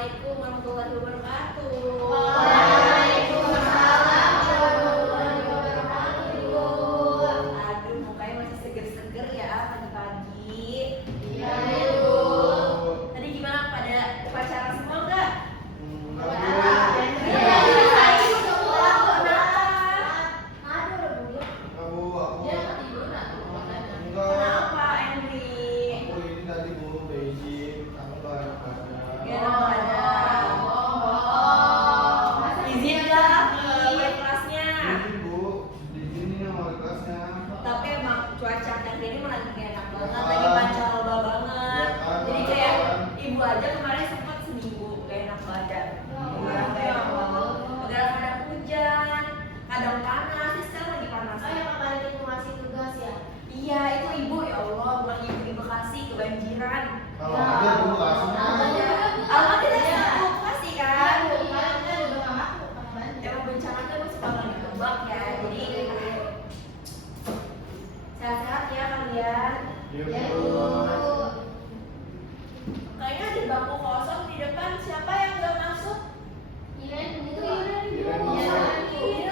Assalamualaikum warahmatullahi wabarakatuh. Waalaikumsalam warahmatullahi wabarakatuh. Aduh, mukanya masih seger-seger ya pagi-pagi. Iya, Ibu. Tadi gimana pada upacara semua enggak? Kenapa, Henry? Izin nggak ke wali kelasnya? Tapi emang cuaca hari ini malah kayak enak banget, lagi pancaroba banget. Jadi kayak ibu aja kemarin sempat seminggu kayak enak badan. Kayak kadang-kadang hujan, kadang panas, sih sekarang lagi panas. Iya, itu ibu ya Allah, bukan ibu di Bekasi kebanjiran. Alma tidak satu Bekasi kan? Emang bencana tuh masih bakal ditebak ya, jadi sehat-sehat ya kalian. Kayaknya di bangku kosong di depan siapa yang nggak masuk? Iren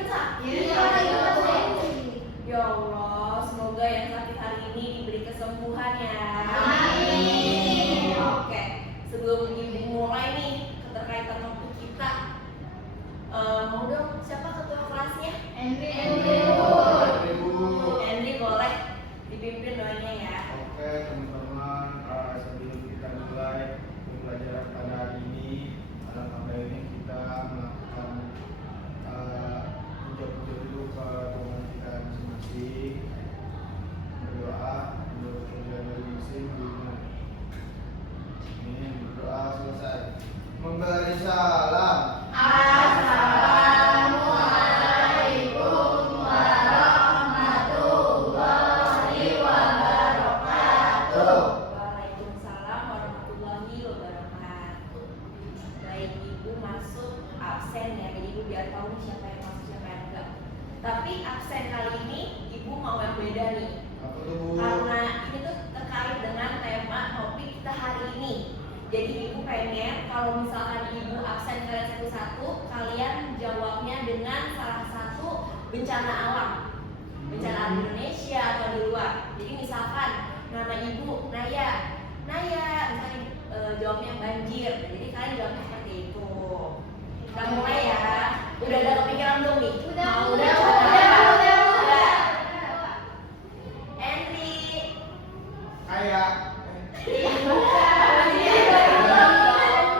sakit. Ya Allah, semoga yang sakit hari ini diberi kesembuhan ya. Amin. Oke, sebelum ibu mulai nih keterkaitan waktu kita, mau dong siapa ketua kelasnya? Henry boleh dipimpin doanya ya. Oke teman-teman, sebelum kita mulai pembelajaran pada hari ini, alhamdulillah ini kita melakukan puja-puja dulu ke Tuhan kita masing-masing, berdoa menurut ajaran dari Islam. Ini berdoa selesai, memberi salam. Assalamualaikum warahmatullahi wabarakatuh. Waalaikumsalam warahmatullahi wabarakatuh. Baik, ibu masuk absen ya, jadi ibu biar tahu nih siapa yang masuk siapa yang enggak. Tapi absen kali ini ibu mau yang beda nih, Apa tuh Bu? karena ini tuh terkait dengan tema topik kita hari ini. Jadi ibu pengen kalau misalkan ibu absen kalian satu-satu, kalian jawabnya dengan salah satu bencana alam, bencana alam di Indonesia atau di luar. Jadi misalkan nama ibu Naya, misalnya jawabnya banjir. Jadi kalian jawabnya seperti itu. Kita mulai ya. Udah ada kepikiran belum nih? Mau Udah. Henry. Kayak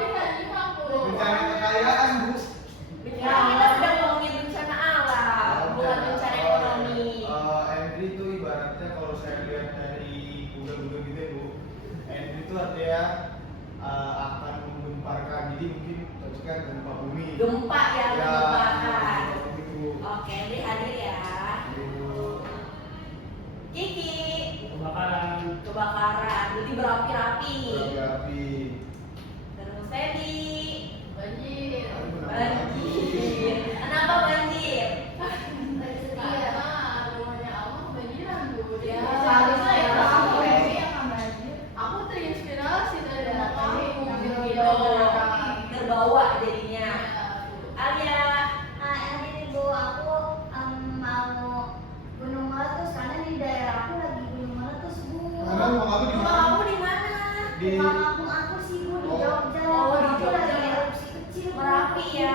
bencana kekayaan Bu. Kita sedang ngomongin bencana alam, bukan bencana ekonomi. Entry itu ibaratnya kalau saya lihat dari Google gitu ya Bu, entry itu artinya akan menggemparkan, jadi mungkin cocoknya gempa bumi. Gempa ya, menggemparkan. Gitu. Oke, ini hadir ya. Kiki, kebakaran, jadi berapi-api. Berapi-api. Terus Teddy, Banjir. banjir. Kenapa banjir? Ya, Seharusnya ya ya. kamu ini yang akan banjir. Aku terinspirasi dari kamu gitu. Terbawa jadinya. Alia, Ibu, aku mau gunung meletus karena di daerah aku lagi gunung meletus, Bu. Karena rumah kamu di rumah mana? kamu di mana? Di Rumah kampung aku sih, Bu, di Oh. Jogja. Oh, di Aku Jogja. lagi erupsi kecil, Bu. Merapi ya.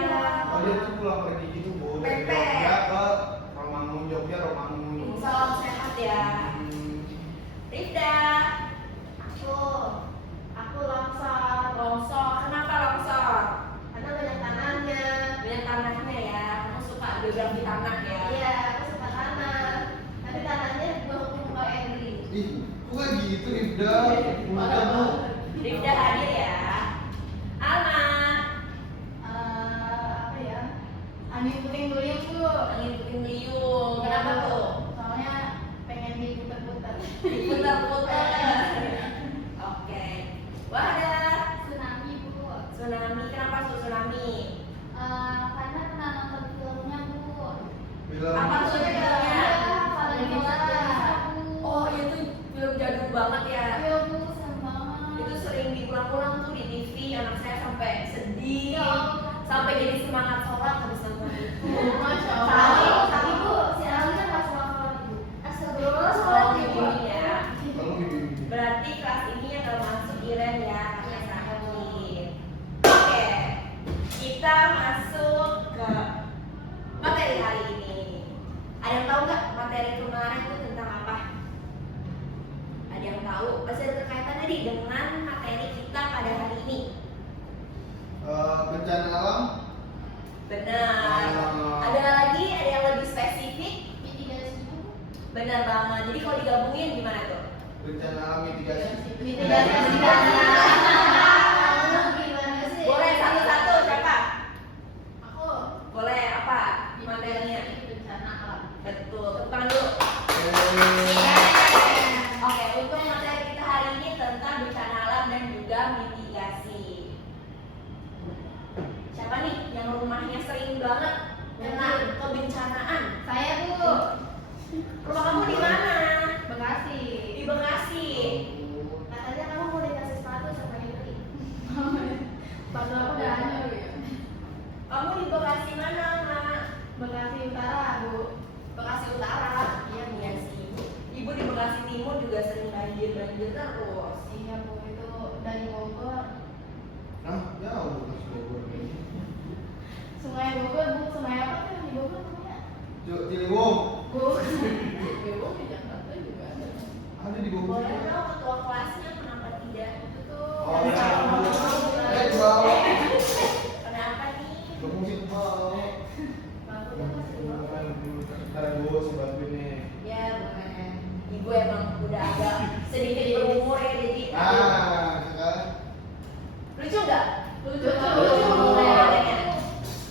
Oh, dia tuh pulang pergi gitu Bu, dari Pepe. Jogja ke Romangun, Romangun. Salam sehat ya. Rifda, Aku longsor longsor. Kenapa longsor? karena banyak tanahnya. Banyak tanahnya ya. Kamu suka geografi tanah ya? Iya, aku suka tanah. Tapi tanahnya gua ke Henry. Ih, kok kayak gitu Ibda? Udah Bu. Rifda hadir ya. Alma, Apa ya? Angin puting beliung Bu. angin puting beliung. Kenapa tuh? Soalnya pengen diputer-puter. Diputar-putar. Oke. Wadah, Tsunami, Bu. tsunami. Kenapa tuh tsunami? Karena pernah nonton filmnya, Bu. Bilang Apa tuh filmnya? Bu. Oh, itu film jadul banget ya. Iya, Bu, serem banget. Itu sering diulang-ulang tuh di TV. sedih, anak saya sampai sedih, Ya Allah. sampai jadi semangat sholat habis nonton itu. Masya Tapi Allah. Bu, si Alwi kan pas sholat Ibu. Astagfirullah Oh, sholat Ibu. ini ya. Tolong bimbing. Berarti kelas ini yang termasuk Iren ya, kakak Sakit. Oke, kita masuk ke materi hari ini. Ada yang tahu nggak materi kemarin itu tentang apa? Ada yang tahu? Masih ada terkaitan tadi dengan materi kita pada hari ini. Bencana alam. Benar. Ada lagi? Ada yang lebih spesifik? Mitigasi itu. Benar banget. Jadi kalau digabungin gimana tuh? Bencana alam mitigasi. Mitigasi. Gimana sih? Boleh satu-satu siapa? Aku. Boleh apa materinya? Bencana alam. Betul. Tepuk tangan dulu. Oke, untuk materi kita hari ini tentang bencana alam dan juga mitigasi. Siapa nih yang rumahnya sering banget kena kebencanaan? Saya Bu. Rumah kamu di mana? Bekasi. Di Bekasi. Katanya kamu mau dikasih sepatu sama Henry. Sepatu aku udah hanyut ya. Kamu di Bekasi mana, Mak? Bekasi Utara Bu. Bekasi Utara. Iya, iya sih. Ibu di Bekasi Timur juga sering banjir terus. Iya Bu, itu dari Bogor. Nah, jauh Mas Bogor. Sungai Bogor Bu, sungai apa tuh yang di Bogor namanya? Ciliwung. Bu. Bogor di Jakarta juga ada. Ada di Bogor. Boleh tahu ketua kelasnya kenapa tidak? Itu tuh. Oh, ya. Dari Ke bawah. Kenapa nih? Berfungsi ke bawah. Bangkunya masih di bawah. Sekarang gue sebantuin nih. Ya, boleh. Ibu emang udah agak sedikit berumur ya, jadi Sekarang. lucu nggak? Lucu. Kayak adanya.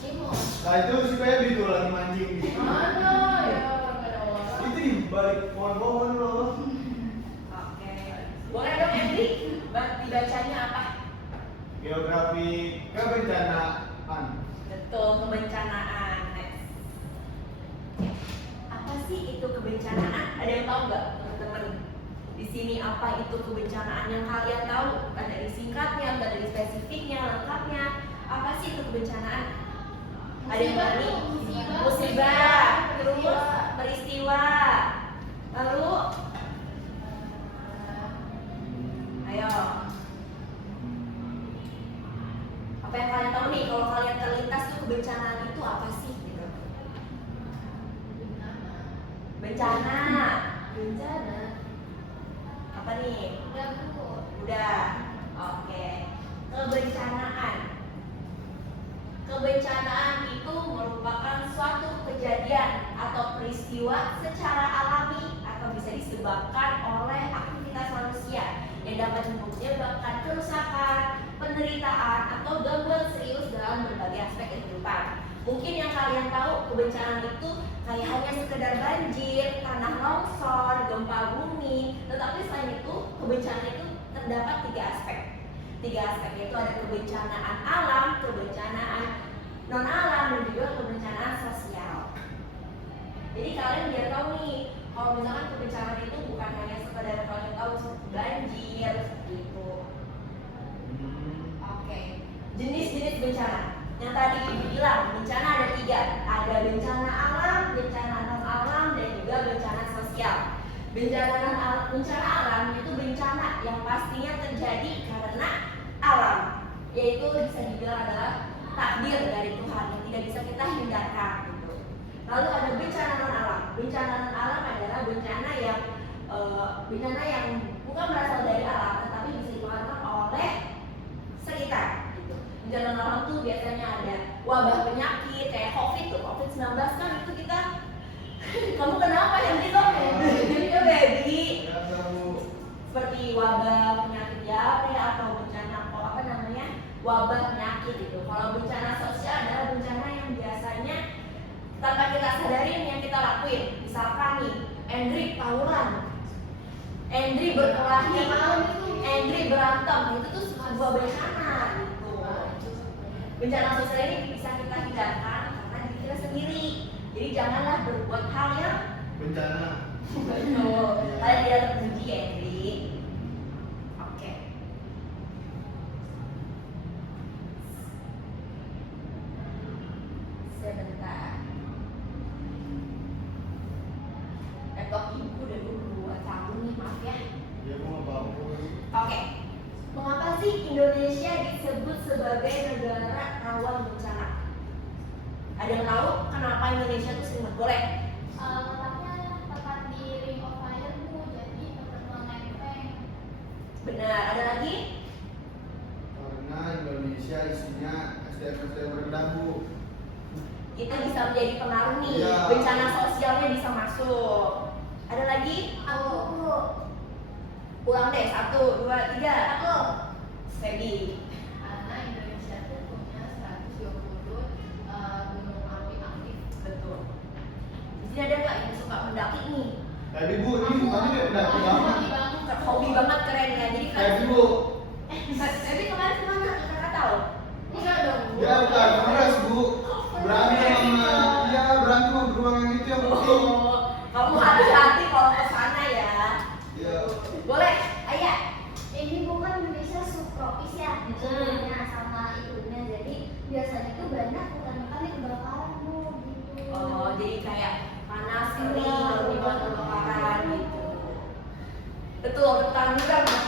Ibu. Nah itu si Febri tuh lagi mancing nih. Mana ya? Nggak ada orang. Itu di balik pohon-pohon loh. Oke. Boleh dong, Andri? Dibacanya apa? Geografi kebencanaan. Betul, kebencanaan. Next. Apa sih itu kebencanaan? Ada yang tahu nggak, teman-teman? Di sini apa itu kebencanaan yang kalian tahu? Entah dari singkatnya, entah dari spesifiknya, lengkapnya. Apa sih itu kebencanaan? Ada yang berani? Musibah, terus peristiwa. Lalu, ayo. Apa yang kalian tahu nih? Kalau kalian terlintas tuh kebencanaan itu apa sih? Gitu. Bencana. Bencana. Apa nih? Udah Bu. Udah. Oke. Kebencanaan. Kebencanaan itu merupakan suatu kejadian atau peristiwa secara alami atau bisa disebabkan oleh aktivitas manusia yang dapat menyebabkan kerusakan, penderitaan, atau gangguan serius dalam berbagai aspek kehidupan. Mungkin yang kalian tahu kebencanaan itu kayak hanya sekedar banjir, tanah longsor, gempa bumi. Tetapi selain itu, kebencanaan itu terdapat tiga aspek yaitu ada kebencanaan alam, kebencanaan non alam, dan juga kebencanaan sosial. Jadi kalian biar tahu nih, kalau misalkan kebencanaan itu bukan hanya sekedar kalian tahu seperti banjir seperti itu. Oke, jenis-jenis bencana yang tadi Ibu bilang, bencana ada tiga, ada bencana alam, bencana non alam, dan juga bencana sosial. Bencana alam itu bencana yang pastinya terjadi karena alam, yaitu bisa dibilang adalah takdir dari Tuhan yang tidak bisa kita hindarkan gitu. Lalu ada bencana non alam. Bencana non alam adalah bencana yang bukan berasal dari alam, tetapi bisa dipengaruhi oleh sekitar gitu. Bencana non alam tuh biasanya ada wabah penyakit kayak COVID-19 kan itu kita kamu kenapa yang itu? Itu baby. Seperti wabah penyakit diare atau bencana wabah penyakit gitu. Kalau bencana sosial adalah bencana yang biasanya tanpa kita sadarin yang kita lakuin. Misalkan nih, Andri tawuran, Andri berkelahi, Andri berantem, itu tuh sebuah bencana gitu. Bencana sosial ini bisa kita hindarkan karena diri kita sendiri. Jadi janganlah berbuat hal yang Bencana. betul. Kalian tidak terpuji, Andri. Oke. sih Indonesia disebut sebagai negara rawan bencana? Ada yang tahu kenapa Indonesia tuh sering boleh? Letaknya tepat di ring of fire Bu, jadi terkenal lempeng. Benar. Ada lagi? Karena Indonesia isinya SDM rendah Bu. Itu bisa menjadi pengaruh nih. Iya. Bencana sosialnya bisa masuk. Ada lagi? Aku Bu. Ulang deh, 1, 2, 3. Aku. Steady. Karena Indonesia tuh punya 120 gunung api aktif. Betul. Di sini ada nggak yang suka mendaki nih? Tadi Bu, ini bukannya dia pendaki banget. Hobi banget, keren ya. Jadi kan. Tadi Bu, Tapi kemarin kemana? Kakak tahu? Enggak dong Bu. ya bukan beras Bu. Berantem sama, ya berantem sama beruangan gitu yang penting. Oh, kamu hati-hati kalau ke sana ya. Ya. Boleh, Ayah. Ini bukan Indonesia subtropis ya, sebenarnya sama itunya. Jadi biasanya itu banyak hutan-hutan yang kebakaran Bu, gitu. Oh, jadi kayak panas, kering, lalu dibuat kebakaran gitu. Betul, betul juga Mas.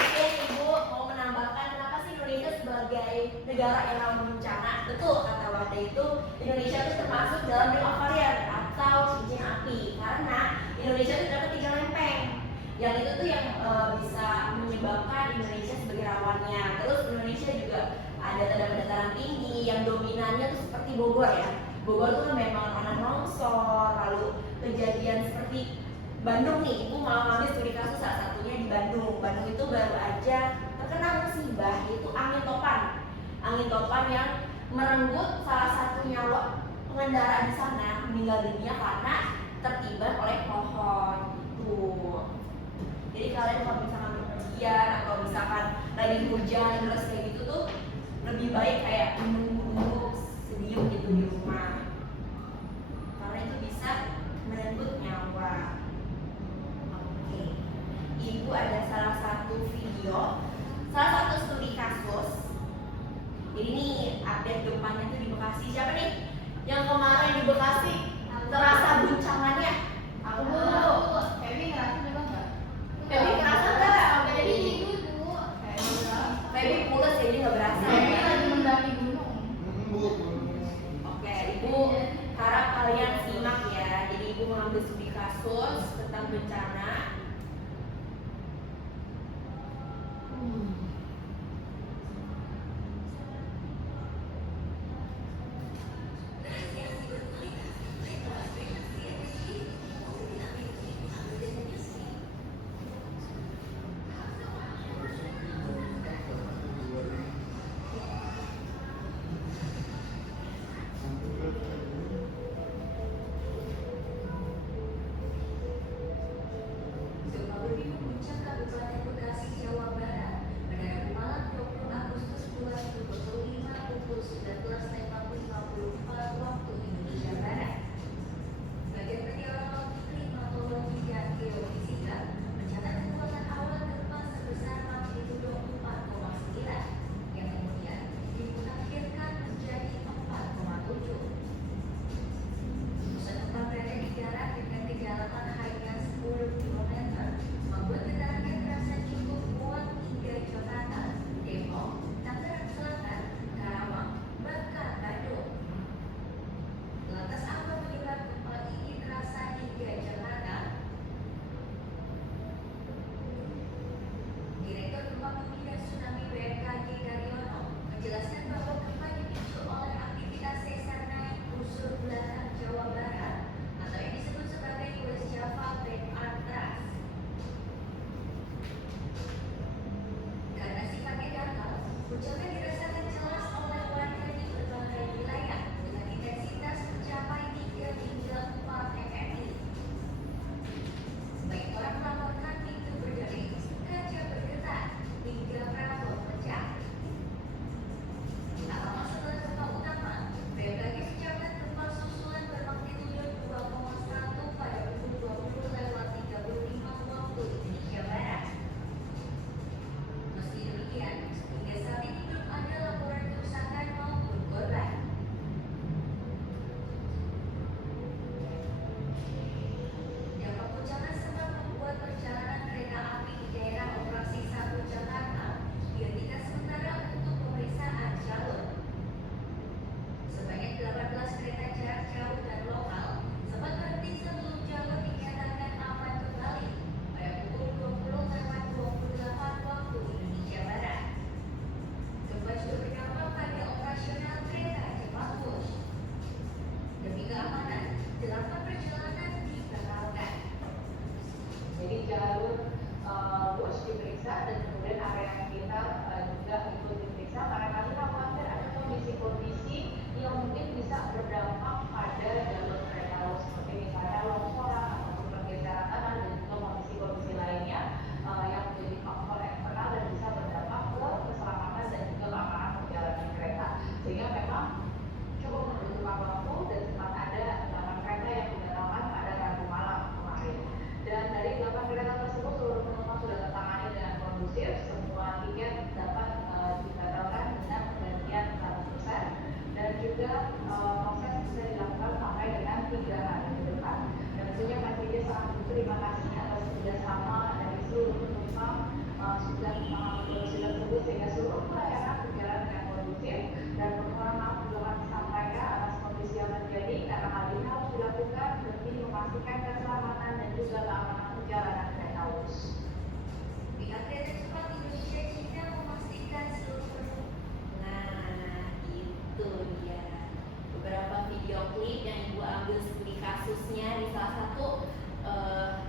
Oke, Ibu mau menambahkan kenapa sih Indonesia sebagai negara yang rawan bencana? Betul kata Wada itu Indonesia itu termasuk dalam ring of fire atau cincin api karena Indonesia itu dapat 3 lempeng. Yang itu tuh yang bisa menyebabkan Indonesia sebagai rawannya. Terus Indonesia juga ada tanda dataran tinggi yang dominannya tuh seperti Bogor ya. Bogor tuh kan memang tanah longsor, lalu kejadian seperti Bandung nih, Ibu mau ngambil studi kasus salah satunya di Bandung. Bandung itu baru aja terkena musibah yaitu angin topan. Angin topan yang merenggut salah satu nyawa pengendara di sana meninggal dunia karena tertiban oleh pohon. Tuh. Jadi kalian kalau misalkan ujian atau misalkan lagi hujan terus kayak gitu tuh lebih baik kayak menunggu sedium gitu di rumah karena itu bisa merenggut nyawa. Oke, Ibu ada salah satu video, salah satu studi kasus. Jadi ini update depannya tuh di Bekasi. Siapa nih yang kemarin di Bekasi terasa guncangannya? Aku Bu. Feby ngerasa juga enggak? Feby kerasa nggak? Jadi itu Bu. Feby pulas jadi nggak berasa. Feby lagi mendaki gunung. Bu. Oke, Ibu harap kalian simak ya. Jadi Ibu mengambil studi kasus tentang bencana. perjalanan ke Taurus. Di kereta cepat Indonesia Cina memastikan seluruh penumpang. Nah, itu dia beberapa video klip yang ibu ambil studi kasusnya di salah satu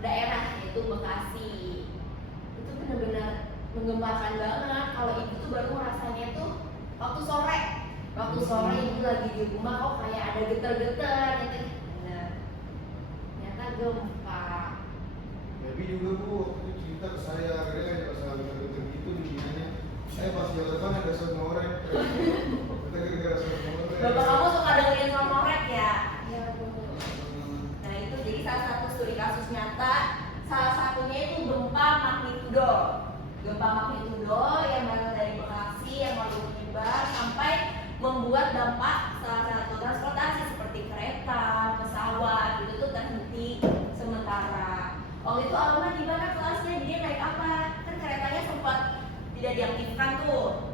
daerah yaitu Bekasi. Itu benar-benar menggemparkan banget. Kalau ibu tuh baru rasanya tuh waktu sore ibu lagi di rumah kok kayak ada getar-getar gitu. Benar. Ternyata gempa. Tapi juga bu, waktu itu cerita ke saya, akhirnya kayak pas lagi getar gitu gimana? Pas jalan depan ada suara ngorek. Kita gara-gara suara ngorek. Bapak kamu suka dengerin suara ngorek ya? Ya, betul. Nah itu jadi salah satu studi kasus nyata. Salah satunya itu gempa magnitudo yang berasal dari Bekasi yang lalu menyebar sampai membuat dampak salah satu transportasi seperti kereta, pesawat itu tuh terhenti sementara. Waktu itu Alma di mana kelasnya? Jadi naik apa? Kan keretanya sempat tidak diaktifkan tuh.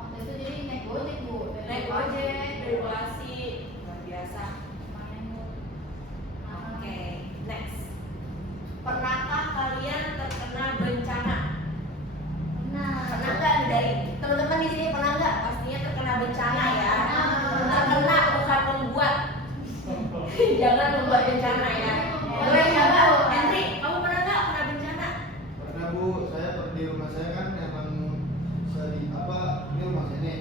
Waktu itu jadi naik Gojek, Bu. Naik ojek dari Bekasi, luar biasa. Lumayan, Bu. Oke, next. Pernahkah kalian terkena bencana? Pernah nggak dari teman-teman di sini pernah nggak? Pastinya terkena bencana ya. Terkena bukan membuat. Jangan membuat bencana ya. Boleh siapa? Henry, kamu pernah nggak kena bencana? Pernah bu, saya di rumah saya kan emang ini rumah saya nih.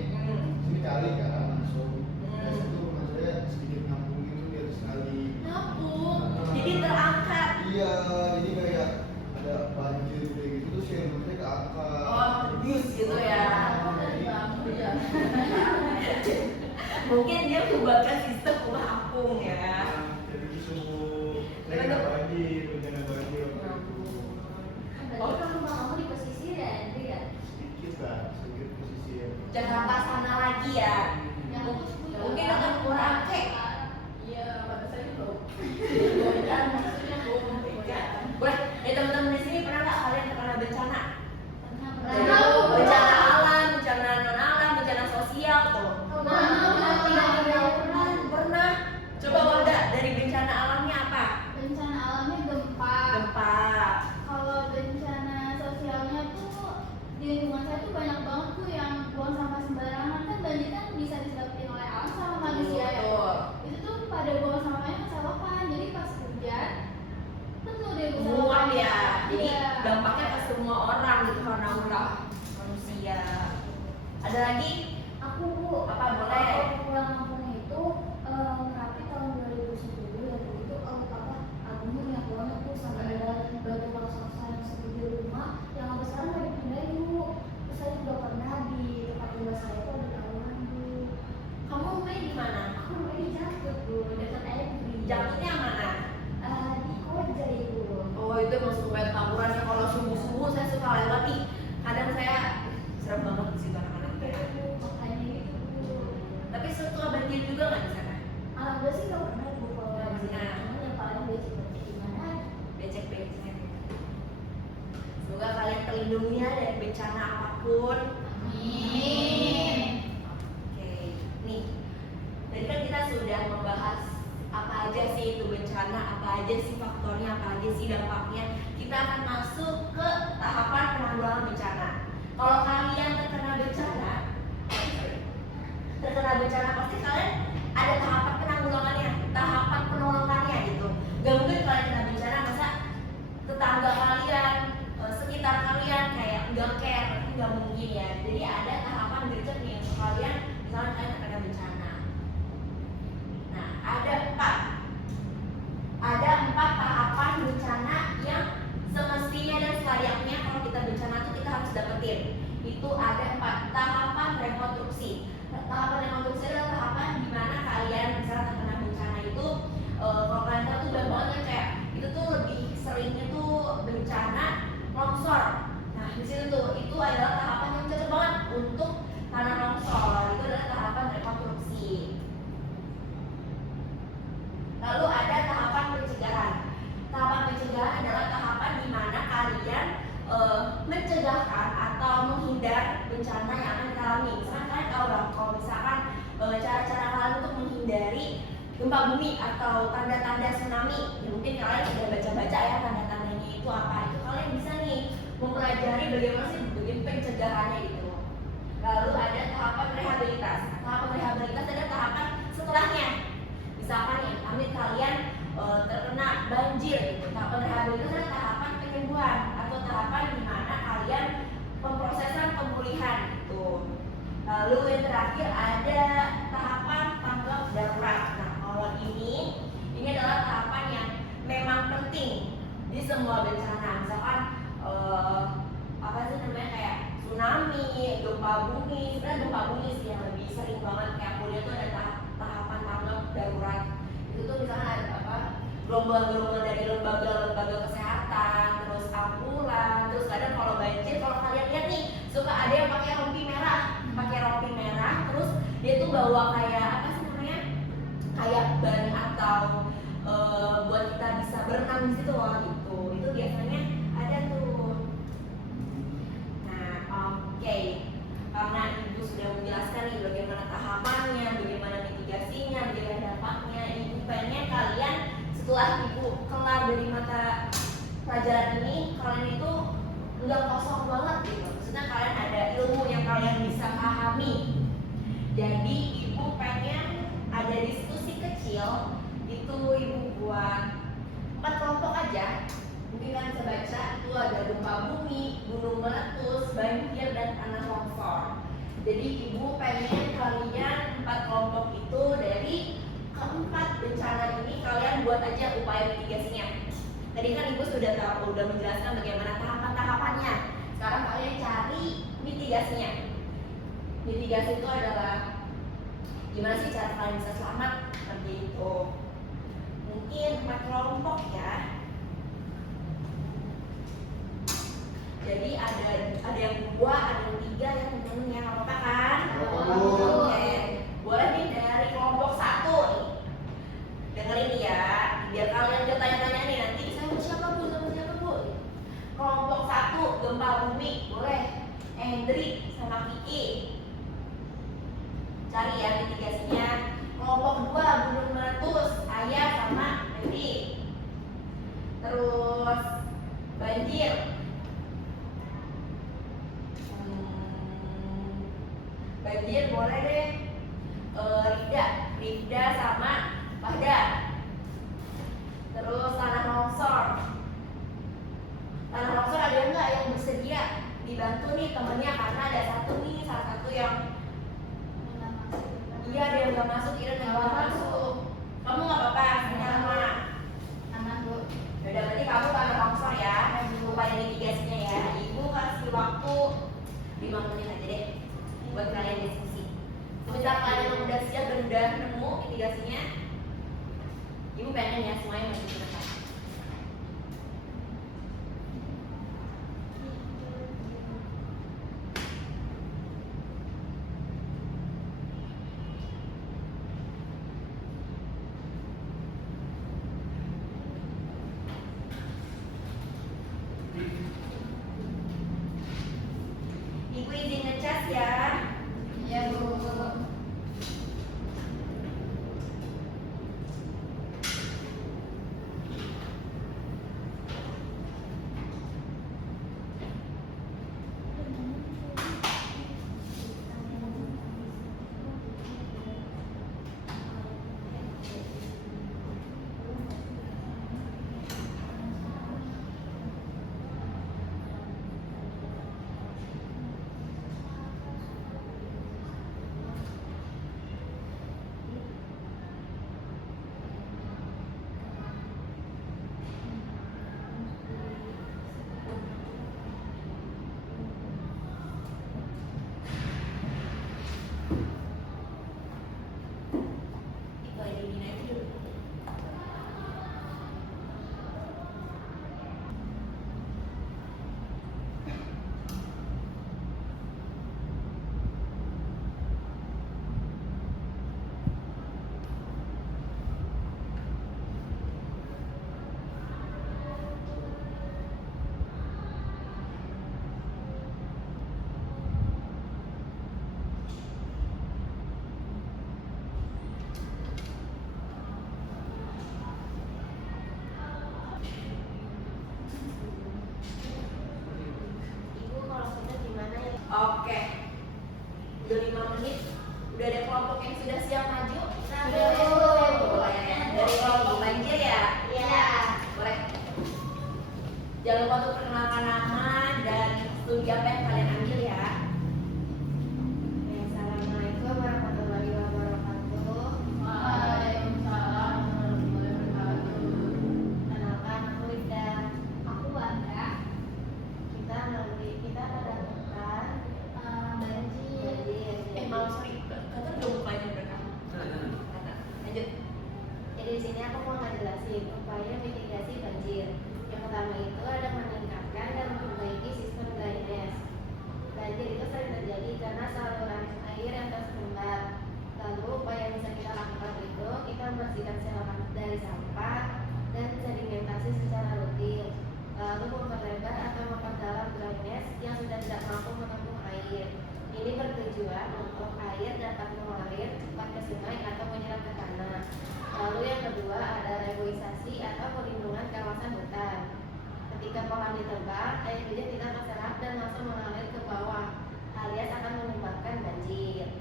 Sini kali kan langsung. Dari situ rumah saya sedikit ngampung gitu di atas kali. Ngapung. Jadi terangkat. Iya, jadi kayak ada banjir kayak gitu terus yang rumah saya keangkat. Oh, abuse gitu ya. Aku dari bambu ya. Mungkin dia mengubahkan sistem rumah apung ya. Jadi disuruh saya kena banjir, bencana banjir waktu itu. Oh, kan rumah kamu di pesisir ya, Andri ya? Sedikit lah, sedikit posisi ya. Jakarta sana lagi ya. Yang aku sebut Mungkin akan kurang kek. Iya, pada saya belum. Kan maksudnya boleh, teman-teman di sini pernah nggak kalian terkena bencana? Pernah. Bencana alam, bencana non alam, bencana sosial tuh. Pernah. Coba Wanda, dari bencana alamnya apa? Bencana alamnya gempa. Gempa. Kalau bencana sosialnya tuh di lingkungan saya tuh banyak banget tuh yang buang sampah sembarangan. Kan banjir kan bisa disebabkan oleh alam sama manusia ya. Betul. Itu tuh pada buang sampahnya ke selokan. Jadi pas hujan penuh deh ke Muat selokan. ya. Jadi Iya. dampaknya ke semua orang gitu karena ulah manusia. Ada lagi? Aku bu, Apa boleh? aku pulang kampung itu Merapi tahun 2010 ya bu itu albumnya banyak banget tuh sampai ada batu raksasa yang segede rumah yang sampai sekarang nggak dipindahin bu. Terus saya juga pernah di tempat tinggal saya itu ada tawuran bu. Kamu main di mana? Aku main di Jakut bu, dekat Every. Jakutnya mana? Di Koja ibu. Oh itu emang suka banget tawuran ya. Kalau subuh-subuh saya suka lewat nih. Kadang saya serem banget di situ anak-anak. Makanya gitu bu. Tapi suka banjir juga nggak di sana? Alhamdulillah sih nggak pernah bu kalau Nggak pernah. Cuman yang paling becek-becek gimana? Becek-becek. Semoga kalian terlindungi ya dari bencana apapun. Amin. Oke, nih. Tadi kan kita sudah membahas apa aja sih itu bencana, apa aja sih faktornya, apa aja sih dampaknya. Kita akan masuk ke tahapan penanggulangan bencana. Kalau kalian terkena bencana pasti kalian ada tahapan penanggulangannya, tahapan penolongannya gitu. Gak mungkin kalian kena bencana masa tetangga kalian, sekitar kalian kayak nggak care, nggak mungkin ya. Jadi ada tahapan gercep nih untuk kalian misalnya kalian terkena bencana. Nah, ada empat tahapan bencana yang semestinya dan selayaknya kalau kita bencana itu kita harus dapetin. Itu ada 4 tahapan rekonstruksi. Tahapan rekonstruksi adalah tahapan di mana kalian misalnya terkena bencana itu kalau kalian tahu tuh banyak banget kan kayak itu tuh lebih seringnya tuh bencana longsor. Nah di situ tuh itu adalah tahapan yang cocok banget untuk tanah longsor. Itu adalah tahapan rekonstruksi. Lalu ada tahapan pencegahan. Tahapan pencegahan adalah tahapan di mana kalian mencegahkan atau menghindar bencana yang akan dialami. Misalkan kalian tahu dong kalau misalkan cara-cara kalian untuk menghindari gempa bumi atau tanda-tanda tsunami. Ya, mungkin kalian sudah baca-baca ya tanda-tandanya itu apa? Itu kalian bisa nih mempelajari bagaimana sih bagian pencegahannya itu. Lalu ada tahapan rehabilitas. Tahapan rehabilitas ada tahapan setelahnya. Misalkan nih, amit kalian terkena banjir gitu. Tahapan rehabilitas ada tahapan penyembuhan atau tahapan di mana kalian pemrosesan pemulihan gitu. Lalu yang terakhir ada tahapan tanggap darurat. Nah, kalau ini adalah tahapan yang memang penting di semua bencana. Misalkan apa sih namanya kayak tsunami, gempa bumi. Sebenarnya gempa bumi sih yang lebih sering banget kayak kuliah tuh ada tahapan tanggap darurat. Itu tuh misalnya ada apa? Gelombang-gelombang dari lembaga-lembaga kesehatan, terus ambulan, terus kadang kalau banjir, kalau kalian lihat nih suka ada yang pakai rompi merah, terus dia tuh bawa kayak apa sih namanya? Kayak ban atau buat kita bisa berenang di situ loh gitu. Itu biasanya ada tuh. Nah, oke. Karena ibu sudah menjelaskan nih bagaimana tahapannya, bagaimana mitigasinya, bagaimana dampaknya. Ibu pengen kalian setelah ibu kelar dari mata pelajaran ini, kalian itu nggak kosong banget gitu. Maksudnya kalian ada ilmu yang kalian bisa pahami. Jadi ibu pengen ada diskusi kecil itu ibu buat 4 kelompok aja. Mungkin kalian bisa baca itu ada gempa bumi, gunung meletus, banjir dan tanah longsor. Jadi ibu pengen kalian 4 kelompok itu dari keempat bencana ini kalian buat aja upaya mitigasinya. Tadi kan ibu sudah menjelaskan bagaimana tahapan-tahapannya. Sekarang kalian cari mitigasinya. Mitigasi itu adalah gimana sih cara kalian bisa selamat seperti itu. Mungkin 4 kelompok ya. Jadi ada yang 2, ada yang 3, yang temennya apa kan? Oke. Boleh nih dari kelompok 1 nih. Dengerin ya, biar kalian jangan tanya-tanya nih nanti sama siapa bu? Kelompok 1 gempa bumi, boleh. Hendrik sama Kiki. Cari ya mitigasinya. Kelompok 2 gunung meletus, Ayah sama Mary. Terus banjir. Banjir boleh deh. Rifda sama Fahda. Terus tanah longsor. Tanah longsor ada nggak yang bersedia dibantu nih temennya karena ada salah satu yang iya ada yang nggak masuk, Ira nggak masuk. Kamu nggak apa-apa, sama. Aman bu. Udah berarti kamu tanah longsor ya, upaya mitigasinya ya. Ibu kasih waktu 5 menit aja deh buat kalian diskusi. Misal kalian udah siap dan udah nemu mitigasinya, ibu pengen ya semuanya masih cepat. Ibu izin ngecas ya. Iya bu. menit. Udah ada kelompok yang sudah siap maju? Boleh. Dari kelompok banjir ya? Iya. Boleh. Jangan lupa untuk perkenalkan nama dan studi apa yang kalian ambil ya. Assalamualaikum warahmatullahi wabarakatuh. Waalaikumsalam warahmatullahi wabarakatuh. Kenalkan, aku Linda. Aku Wanda. Kita melakukan banjir. Maaf sorry, kata udah bukannya berkah. Kata, lanjut. Jadi di sini aku mau ngejelasin upaya mitigasi banjir. Yang pertama itu ada meningkatkan dan memperbaiki sistem drainase. Banjir itu sering terjadi karena saluran air yang tersumbat. Lalu upaya yang bisa kita lakukan itu kita membersihkan selokan dari sampah dan sedimentasi secara rutin. Lalu memperlebar atau memperdalam drainase yang sudah tidak mampu menampung air. Ini bertujuan untuk air dapat mengalir cepat ke sungai atau menyerap ke tanah. Lalu yang kedua ada reboisasi atau perlindungan kawasan hutan. Ketika pohon ditebang, air hujan tidak terserap dan langsung mengalir ke bawah, alias akan menyebabkan banjir.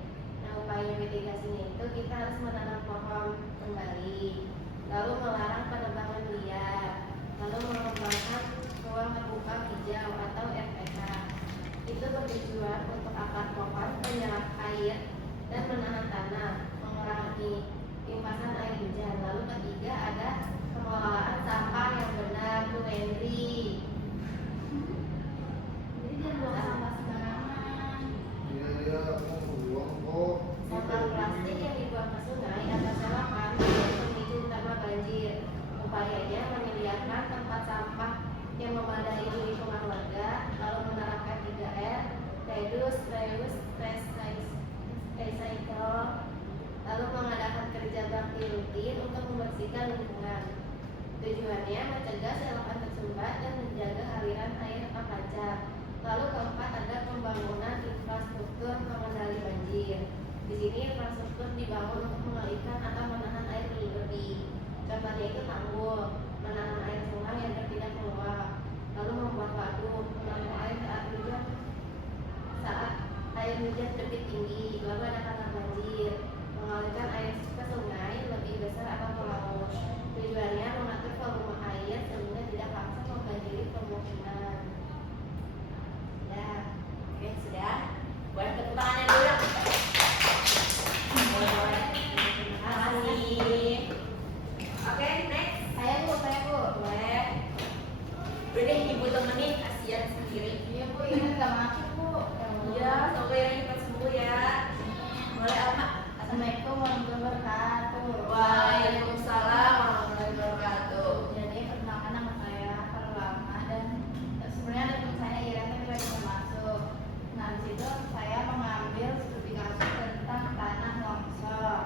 Nah, upaya mitigasinya itu kita harus menanam pohon kembali, lalu melarang penebangan liar, lalu mengembangkan ruang terbuka hijau atau RTH. Itu bertujuan untuk akar pohon menyerap air dan menahan tanah, mengurangi limpasan air hujan. Lalu ketiga ada pengelolaan sampah yang benar, tuh Henry. Jadi jangan buang sampah sembarangan. Iya, aku buang kok. Sampah plastik yang dibuang ke sungai atau selokan menjadi pemicu utama banjir. Upayanya menyediakan tempat sampah yang memadai di lingkungan warga, lalu menerapkan 3R, reduce, reuse, recycle, lalu mengadakan kerja bakti rutin untuk membersihkan lingkungan. Tujuannya mencegah selokan tersumbat dan menjaga aliran air tetap lancar. Lalu keempat ada pembangunan infrastruktur pengendali banjir. Di sini infrastruktur dibangun untuk mengalirkan atau menahan air berlebih. Contohnya itu tanggul, menahan air sungai yang tidak keluar. Lalu membuat waduk, menampung air saat air hujan debit tinggi. Lalu ada kanal banjir, mengalirkan air ke sungai lebih besar atau ke laut. Tujuannya mengatur volume air sehingga tidak langsung membanjiri permukiman. Ya. Oke, sudah. Buat tepuk tangannya dulu. Boleh. Terima kasih. Oke, next. Saya Bu. Boleh. Udah deh, ibu temenin, kasihan sendiri. Iya Bu, ini nggak masuk Bu. Iya, semoga yang cepat sembuh ya. Boleh, Alma. Assalamualaikum warahmatullahi wabarakatuh. Waalaikumsalam warahmatullahi wabarakatuh. Jadi perkenalkan nama saya Farulama dan sebenarnya ada teman saya Ira tapi lagi mau masuk. Nah di situ saya mengambil studi kasus tentang tanah longsor.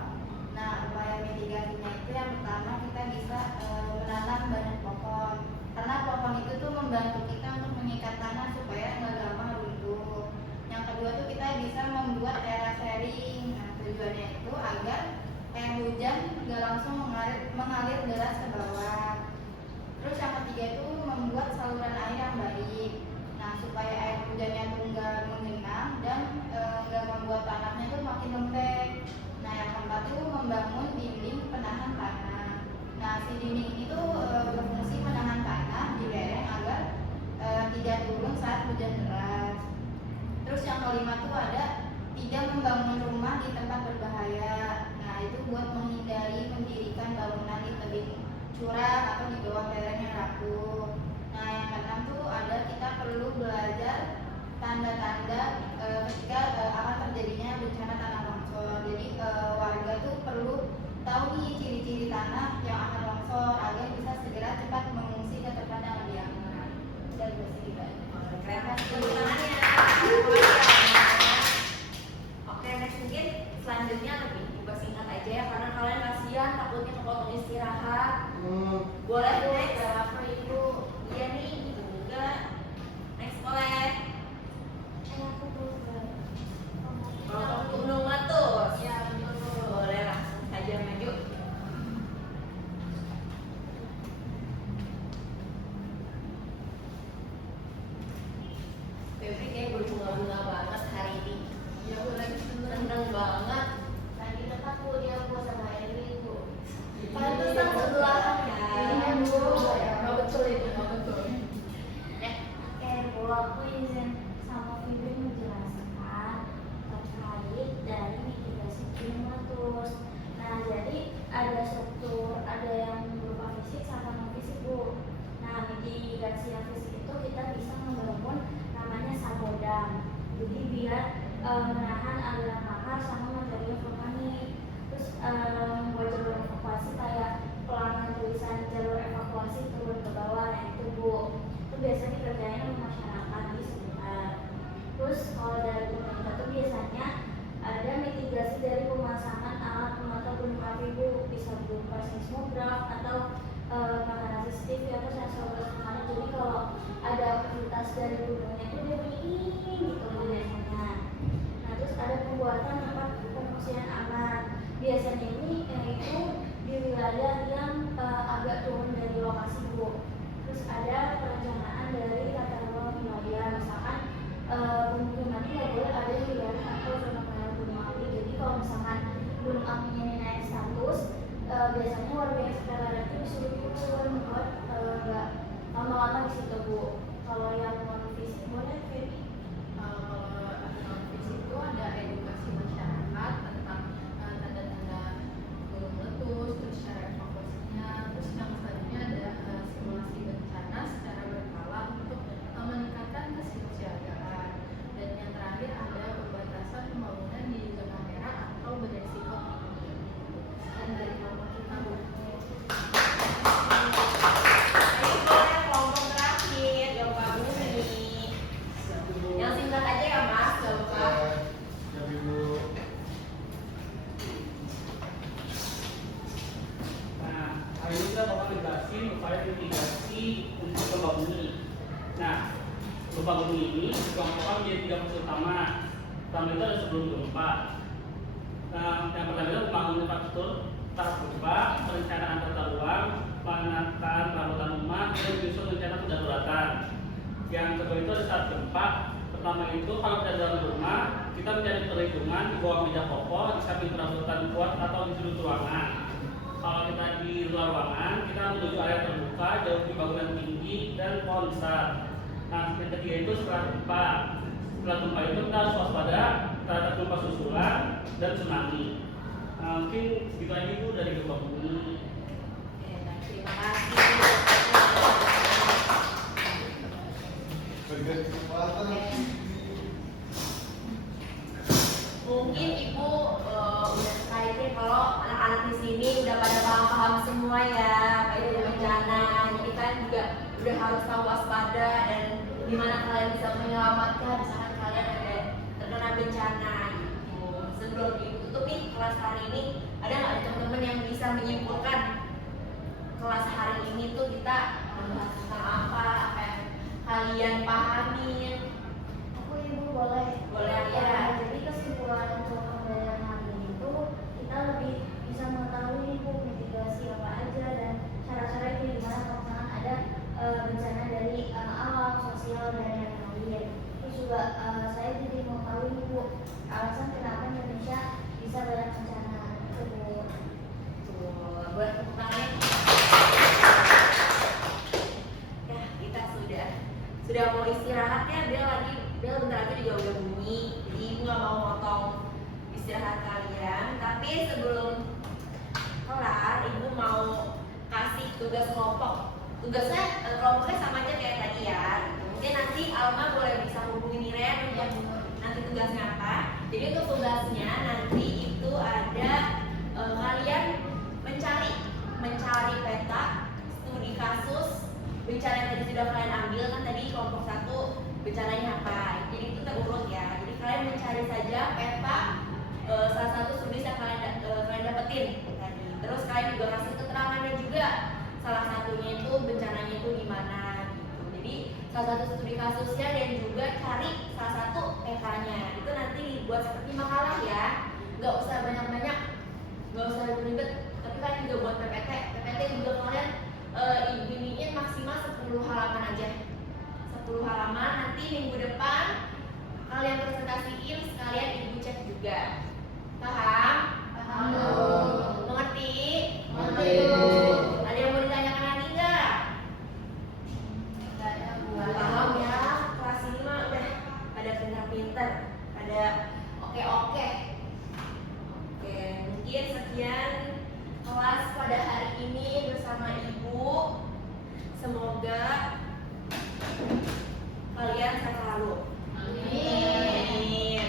Nah upaya mitigasinya itu yang pertama kita bisa menanam banyak pohon. Karena pohon itu tuh membantu kita untuk mengikat tanah supaya nggak gampang runtuh. Yang kedua tuh kita bisa membuat terasering. Nah tujuannya itu agar air hujan nggak langsung mengalir deras ke bawah. Terus yang ketiga itu membuat saluran air yang baik. Nah supaya air hujannya tuh nggak menggenang dan nggak membuat tanahnya tuh makin lembek. Nah yang keempat itu membangun dinding penahan tanah. Nah si dinding ini tuh berfungsi menahan tanah di lereng agar tidak turun saat hujan deras. Terus yang kelima tuh ada tidak membangun rumah di tempat berbahaya. Nah itu buat menghindari mendirikan bangunan di tebing curam atau di bawah lereng yang rapuh. Nah yang keenam tuh ada kita perlu belajar tanda-tanda ketika akan terjadinya bencana tanah longsor. Jadi warga tuh perlu tahu nih ciri-ciri tanah yang akan longsor agar bisa segera cepat mengungsi ke tempat yang lebih aman dan bersih. Keren. Tepuk tangannya. Oke, next mungkin selanjutnya lebih singkat aja ya karena kalian kasihan takutnya kepotong istirahat. Boleh next. Apa Ibu? Iya nih, gitu juga. Next boleh. Aku belum. Kalau Gunung Matus. Ya betul. Boleh langsung saja maju. Febri kayak berbunga-bunga banget hari ini. Ya lagi seneng. Seneng banget. Lagi dekat Bu, dia Bu sama Erwin Bu. Pantesan sebelahan ya. Iya Bu. Nggak betul itu, nggak betul. Bu, aku izin sama Fibri menjelaskan terkait dari mitigasi klimatus. Nah, jadi ada struktur, ada yang berupa fisik sama non fisik Bu. Nah, mitigasi yang fisik itu kita bisa membangun namanya sabodam. Jadi biar menahan aliran lahar sama material vulkanik. Terus buat jalur evakuasi kayak pelanggan tulisan jalur evakuasi turun ke bawah, nah itu Bu. Itu biasanya dikerjain sama masyarakat di sekitar. Terus kalau dari pemerintah tuh biasanya ada mitigasi dari pemasangan alat pemantau gunung api Bu, bisa berupa seismograf atau kamera CCTV atau sensor vulkanik. Jadi kalau ada aktivitas dari gunungnya itu dia bunyi gitu biasanya. Nah, terus ada pembuatan tempat pengungsian aman. Biasanya ini itu di wilayah yang agak turun dari lokasi Bu. Terus ada perencanaan dari tata ruang wilayah, misalkan pemukiman itu nggak boleh ada di wilayah atau zona merah gunung api. Jadi kalau misalkan gunung apinya ini naik status, biasanya warga yang sekitar itu disuruh turun buat nggak lama-lama di situ Bu. Kalau yang non fisik boleh Feby? Kalau fisik itu ada edukasi masyarakat tentang tanda-tanda gunung meletus, terus cara evakuasinya, terus yang selanjutnya ada simulasi bencana secara berkala untuk meningkatkan kesiapsiagaan, dan yang terakhir ada pembatasan pembangunan di zona merah atau beresiko tinggi. Dan dari kelompok kita Bu. Ayo boleh kelompok terakhir, Bapak Bumi. Yang singkat aja ya Mas, gak apa-apa. Siap Ibu. Nah, hari ini kita bakal jelasin upaya mitigasi untuk gempa bumi. Nah, gempa bumi ini dikelompokkan menjadi 3 fase utama. Pertama itu ada sebelum gempa. Nah, yang pertama itu pembangunan infrastruktur tahap gempa, perencanaan tata ruang, penataan perabotan rumah, dan menyusun rencana kedaruratan. Yang kedua itu ada saat gempa. Pertama itu kalau kita dalam rumah, kita mencari perlindungan di bawah meja pokok, di samping perabotan kuat atau di sudut ruangan. Kalau kita di luar ruangan, kita menuju area terbuka, jauh di bangunan tinggi dan pohon besar. Nah, yang ketiga itu setelah gempa. Setelah gempa itu kita harus waspada terhadap gempa susulan dan tsunami. Nah, mungkin segitu aja Bu dari gempa bumi. Oke, terima kasih. Berikan kesempatan. Mungkin Ibu udah excited kalau anak-anak di sini udah pada paham-paham semua ya, apa itu bencana. Jadi kan juga udah harus tahu waspada dan gimana kalian bisa menyelamatkan misalkan kalian ada terkena bencana gitu. Sebelum Ibu tutup nih kelas hari ini, ada nggak teman-teman yang bisa menyimpulkan kelas hari ini tuh kita membahas tentang apa yang kalian pahamin? Aku Ibu boleh. Boleh ya. Jadi kesimpulan untuk pembelajaran hari ini itu kita lebih bisa mengetahui Bu mitigasi apa aja dan cara-cara itu gimana kalau misalkan ada bencana dari alam, sosial dan yang lain. Terus juga saya jadi mau tahu nih Bu alasan kenapa Indonesia bisa banyak bencana itu Bu. Tuh, boleh tepuk tangan. Ya, kita sudah mau istirahat ya. Bel bentar lagi juga udah bunyi. Jadi Ibu nggak mau motong istirahat kalian. Tapi sebelum kelar, Ibu mau kasih tugas kelompok. Tugasnya kelompoknya sama aja kayak tadi ya. Mungkin nanti Alma boleh bisa hubungi Niren untuk nanti tugasnya apa. Jadi untuk tugasnya nanti itu ada kalian mencari peta studi kasus bencana yang tadi sudah kalian ambil. Kan tadi kelompok 1 bencananya apa, jadi itu terurut ya. Jadi kalian mencari saja peta salah satu studi yang kalian dapetin tadi. Terus kalian juga kasih keterangannya juga, salah satunya itu bencananya itu di mana gitu. Jadi salah satu studi kasusnya dan juga cari salah satu petanya. Itu nanti dibuat seperti makalah ya, nggak usah banyak-banyak, nggak usah ribet. Tapi kalian juga buat PPT juga kalian iniin maksimal 10 halaman aja. 10 halaman, nanti minggu depan kalian presentasiin sekalian Ibu cek juga. pinter-pinter, pada oke-oke. Oke, mungkin sekian kelas pada hari ini bersama Ibu. Semoga kalian sehat selalu. Amin.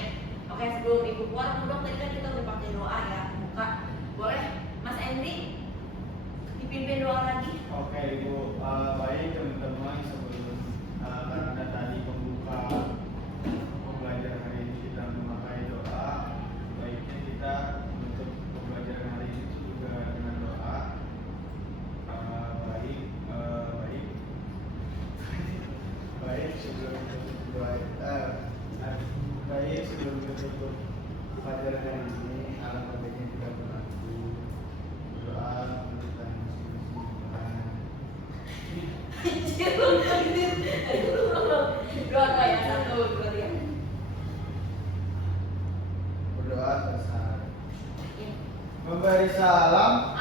Oke, sebelum Ibu keluar, dong tadi kan kita udah pakai doa ya, buka. Boleh, Mas Endri dipimpin doa lagi? Oke Ibu, baik teman-teman, sebelum karena tadi pembuka pembelajaran hari ini kita memakai doa, baiknya kita untuk pembelajaran hari ini juga dengan doa. Baik sebelum kita tutup pelajaran hari ini, alangkah baiknya kita berdoa untuk kita Doa ya, 1, 2, 3. berdoa besar. Memberi salam